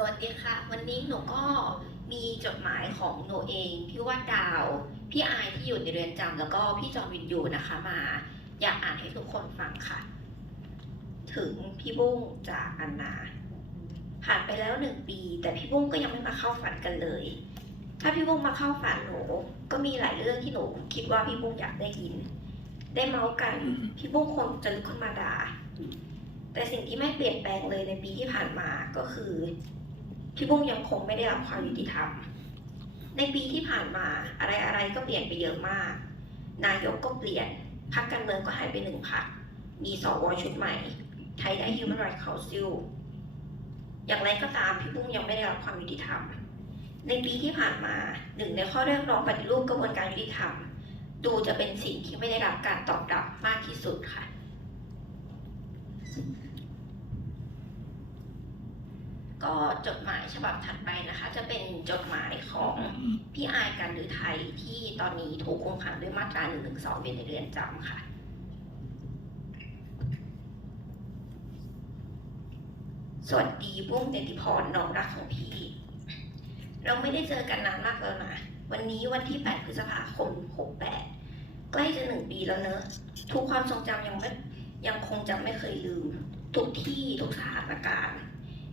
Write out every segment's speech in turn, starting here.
สวัสดีค่ะ วันนี้หนูก็มีจดหมายของหนูเองพี่ว่าดาว พี่อายที่อยู่ในเรือนจำแล้วก็พี่จอมวินยูนะคะมา อยากอ่านให้ทุกคนฟังค่ะ ถึงพี่บุ้งจากอันนา ผ่านไปแล้วหนึ่งปี แต่พี่บุ้งก็ยังไม่มาเข้าฝันกันเลย ถ้าพี่บุ้งมาเข้าฝันหนูก็มีหลายเรื่องที่หนูคิดว่าพี่บุ้งอยากได้ยิน ได้เมาส์กันพี่บุ้งคงจะลุกขึ้นมาด่าแต่สิ่งที่ไม่เปลี่ยนแปลงเลยในปีที่ผ่านมาก็คือ พี่บุ้งยังคงไม่ได้รับความยุติธรรม ในปีที่ผ่านมาอะไรอะไรๆก็เปลี่ยนไปเยอะมาก นายกก็เปลี่ยนพรรคการเมืองก็หายไปหนึ่งพรรคมีสวชุดใหม่ ไทยได้ Human Rights Council อย่างไรก็ตามพี่บุ้งยังไม่ได้รับความยุติธรรม ในปีที่ผ่านมาหนึ่งในข้อเรียกร้องปฏิรูปกระบวนการยุติธรรม ดูจะเป็นสิ่งที่ไม่ได้รับการตอบรับมากที่สุดค่ะ ก็จดหมายฉบับถัดไปนะคะ จะเป็นจดหมายของพี่อายการหรือไทยที่ตอนนี้ถูกคุมขังด้วยมาตรา1นึอยู่ในเรือนจำค่ะ สวัสดีบุ้งเดติพรน้องรักของพี่ เราไม่ได้เจอกันนานมากแล้วนะ วันนี้วันที่ 8 พฤษภาคม 68 ใกล้จะหนึ่งปีแล้วเนอะทุกความทรงจำยังไม่ยังคงจำไม่เคยลืม ทุกที่ทุกสถานการณ์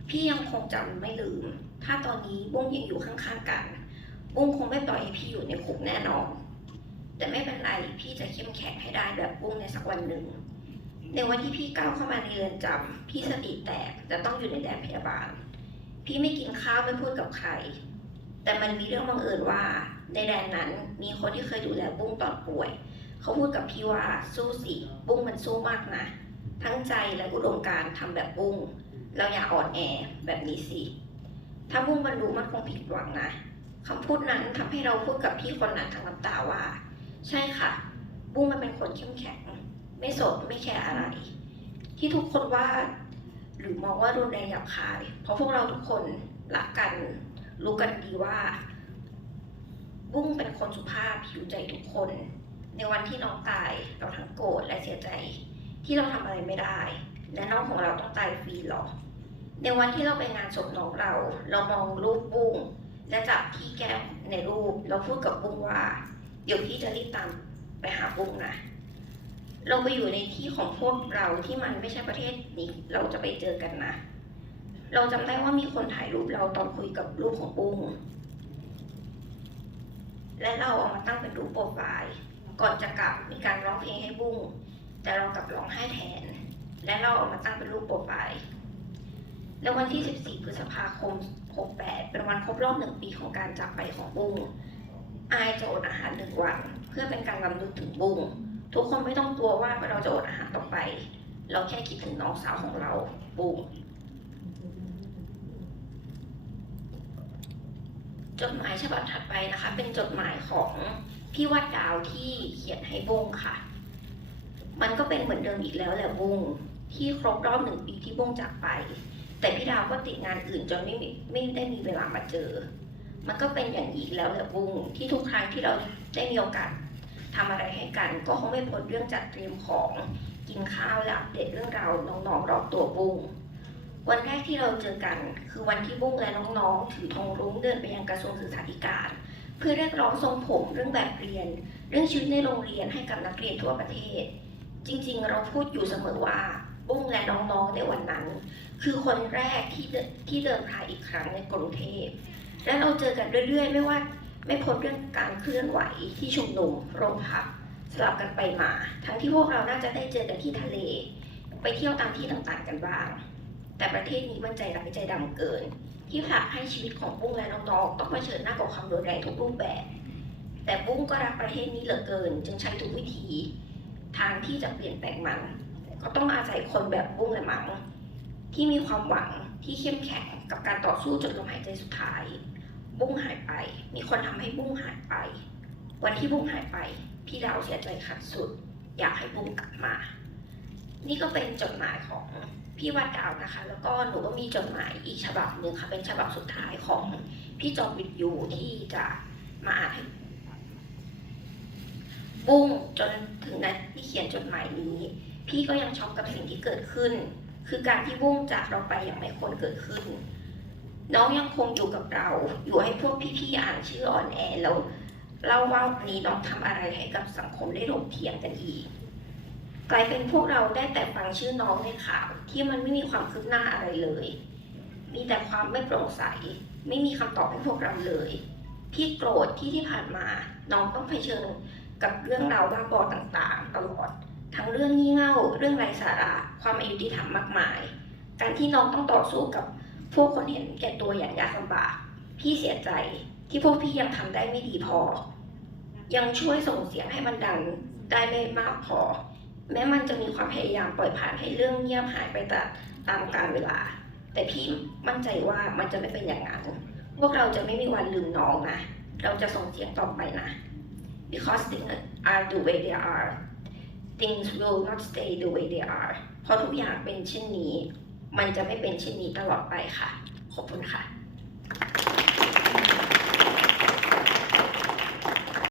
พี่ยังคงจำไม่ลืม ถ้าตอนนี้บุ้งยังอยู่ข้างๆกัน บุ้งคงไม่ปล่อยให้พี่อยู่ในคุกแน่นอน แต่ไม่เป็นไร พี่จะเข้มแข็งให้ได้แบบบุ้งในสักวันหนึ่ง ในวันที่พี่ก้าวเข้ามาในเรือนจำพี่สติแตกจะต้องอยู่ในแดนพยาบาล พี่ไม่กินข้าวไม่พูดกับใคร แต่มันมีเรื่องบังเอิญว่า ในแดนนั้นมีคนที่เคยดูแลบุ้งตอนป่วย เขาพูดกับพี่ว่าสู้สิ บุ้งมันสู้มากนะ ทั้งใจและอุดมการณ์ทำแบบบุ้ง เราอย่าอ่อนแอแบบนี้สิ ถ้าบุ้งบรรลุมันคงผิดหวังนะคำพูดนั้นทำให้เราพูดกับพี่คนนั้นทั้งน้ำตาว่า ใช่ค่ะ บุ้งมันเป็นคนเข้มแข็ง ไม่สนไม่แคร์อะไร ที่ทุกคนว่า หรือมองว่ารุนแรงหยาบคาย เพราะพวกเราทุกคนรักกัน รู้กันดีว่า บุ้งเป็นคนสุภาพผิวใจทุกคน ในวันที่น้องตายเราทั้งโกรธและเสียใจ ที่เราทำอะไรไม่ได้ และน้องของเราต้องตายฟรีหรอ ในวันที่เราไปงานศพน้องเรา เรามองรูปบุ้งและจับที่แก้มในรูป เราพูดกับบุ้งว่า เดี๋ยวพี่จะรีบตามไปหาบุ้งนะ เราไปอยู่ในที่ของพวกเราที่มันไม่ใช่ประเทศนี้ เราจะไปเจอกันนะ เราจำได้ว่ามีคนถ่ายรูปเราตอนคุยกับรูปของบุ้งและเราเอามาตั้งเป็นรูปโปรไฟล์ ก่อนจะกลับมีการร้องเพลงให้บุ้ง แต่เรากลับร้องไห้แทน และเราเอามาตั้งเป็นรูปโปรไฟล์แล้ววันที่ 14 พฤษภาคม 68 เป็นวันครบรอบหนึ่งปีของการจากไปของบุ้งอายจะอดอาหารหนึ่งวัน เพื่อเป็นการรำลึกถึงบุ้งทุกคนไม่ต้องกลัวว่าเราจะอดอาหารต่อไป เราแค่คิดถึงน้องสาวของเราบุ้งจดหมายฉบับถัดไปนะคะ เป็นจดหมายของพี่วัดดาวที่เขียนให้บุ้งค่ะ มันก็เป็นเหมือนเดิมอีกแล้วแหละบุ้งที่ครบรอบหนึ่งปีที่บุ้งจากไป แต่พี่ดาวก็ติดงานอื่นจนไม่มีไม่ได้มีเวลามาเจอ มันก็เป็นอย่างอีกแล้วแหละบุ้งที่ทุกครั้งที่เราได้มีโอกาสทำอะไรให้กันก็คงไม่พ้นเรื่องจัดเตรียมของกินข้าวและอัปเดตเรื่องราวน้องๆรอบตัวบุ้งวันแรกที่เราเจอกัน คือวันที่บุ้งและน้องๆถือธงรุ้งเดินไปยังกระทรวงศึกษาธิการ เพื่อเรียกร้องทรงผมเรื่องแบบเรียน เรื่องชีวิตในโรงเรียนให้กับนักเรียนทั่วประเทศ จริงๆ เราพูดอยู่เสมอว่าบุ้งและน้องๆในวันนั้น คือคนแรกที่เดินที่เดินทางอีกครั้งในกรุงเทพและเราเจอกันเรื่อยๆ ไม่ว่าไม่พ้นเรื่องการเคลื่อนไหวที่ชุมนุมโรงพักสลับกันไปมา ทั้งที่พวกเราน่าจะได้เจอกันที่ทะเล ไปเที่ยวตามที่ต่างๆกันบ้าง แต่ประเทศนี้มันใจร้ายใจดำเกิน ที่ผลักให้ชีวิตของบุ้งและน้องๆต้องเผชิญหน้ากับความรุนแรงทุกรูปแบบ แต่บุ้งก็รักประเทศนี้เหลือเกิน จึงใช้ทุกวิธีางที่จะเปลี่ยนแปลงมัน ก็ต้องอาศัยคนแบบบุ้งและมัง ที่มีความหวังที่เข้มแข็งกับการต่อสู้จนลมหายใจสุดท้าย บุ้งหายไป มีคนทำให้บุ้งหายไป วันที่บุ้งหายไป พี่ดาวเสียใจขัดสุด อยากให้บุ้งกลับมา นี่ก็เป็นจดหมายของพี่วัดดาวนะคะ แล้วก็หนูก็มีจดหมายอีกฉบับหนึ่งค่ะเป็นฉบับสุดท้ายของพี่จอมวิทยูที่จะมาอ่านให้ บุ้งจนถึงนั้นที่เขียนจดหมายนี้ พี่ก็ยังช็อกกับสิ่งที่เกิดขึ้น คือการที่บุ้งจากเราไปอย่างไม่ควรเกิดขึ้น น้องยังคงอยู่กับเรา อยู่ให้พวกพี่ๆอ่านชื่อออนแอร์แล้วเล่าว่าวันนี้น้องทำอะไรให้กับสังคมได้ถกเถียงกันอีกกลายเป็นพวกเราได้แต่ฟังชื่อน้องในข่าวที่มันไม่มีความคืบหน้าอะไรเลย มีแต่ความไม่โปร่งใส ไม่มีคำตอบให้พวกเราเลย พี่โกรธที่ที่ผ่านมา น้องต้องเผชิญ กับเรื่องราวบ้าบอต่างๆ ตลอด ทั้งเรื่องงี่เง่าเรื่องไร้สาระความอายุติธรรมมากมาย การที่น้องต้องต่อสู้กับพวกคนเห็นแก่ตัวอย่างยากลำบาก พี่เสียใจที่พวกพี่ยังทำได้ไม่ดีพอ ยังช่วยส่งเสียงให้มันดังได้ไม่มากพอ แม้มันจะมีความพยายามปล่อยผ่านให้เรื่องเงียบหายไปตามตามกาลเวลา แต่พี่มั่นใจว่ามันจะไม่เป็นอย่างนั้น พวกเราจะไม่มีวันลืมน้องนะ เราจะส่งเสียงต่อไปนะ because things are the way they are things will not stay the way they are เพราะทุกอย่างเป็นเช่นนี้ มันจะไม่เป็นเช่นนี้ตลอดไปค่ะ ขอบคุณค่ะ